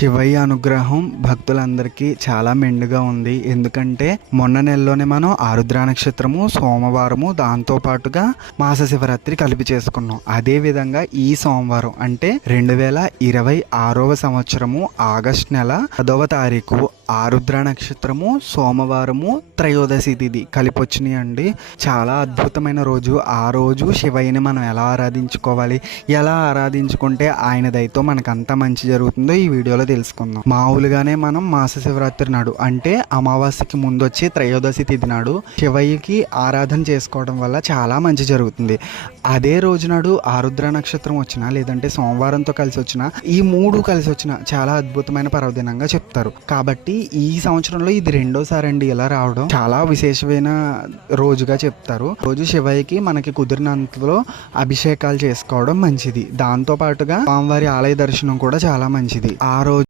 శివయ్య అనుగ్రహం భక్తులందరికీ చాలా మెండుగా ఉంది. ఎందుకంటే మొన్న నెలలోనే మనం ఆరుద్ర నక్షత్రము, సోమవారము, దాంతో పాటుగా మాస శివరాత్రి కలిపి చేసుకున్నాం. అదే విధంగా ఈ సోమవారం అంటే 2026వ సంవత్సరము ఆగస్ట్ నెల 10వ తారీఖు ఆరుద్ర నక్షత్రము, సోమవారము, త్రయోదశి తిథి కలిపి వచ్చినాయి అండి. చాలా అద్భుతమైన రోజు. ఆ రోజు శివయ్యని మనం ఎలా ఆరాధించుకోవాలి, ఎలా ఆరాధించుకుంటే ఆయన దయతో మనకంతా మంచి జరుగుతుందో ఈ వీడియోలో తెలుసుకుందాం. మామూలుగానే మనం మాస శివరాత్రి నాడు అంటే అమావాస్యకి ముందు వచ్చి త్రయోదశి తిథి నాడు శివయ్యకి ఆరాధన చేసుకోవడం వల్ల చాలా మంచి జరుగుతుంది. అదే రోజు నాడు ఆరుద్ర నక్షత్రం వచ్చినా లేదంటే సోమవారంతో కలిసి వచ్చినా ఈ మూడు కలిసి వచ్చినా చాలా అద్భుతమైన పర్వదినంగా చెప్తారు. కాబట్టి ఈ సంవత్సరంలో ఇది రెండోసారి అండి ఇలా రావడం. చాలా విశేషమైన రోజుగా చెప్తారు. రోజు శివయ్యకి మనకి కుదిరినంతలో అభిషేకాలు చేసుకోవడం మంచిది. దాంతో పాటుగా స్వామివారి ఆలయ దర్శనం కూడా చాలా మంచిది. ఆ రోజు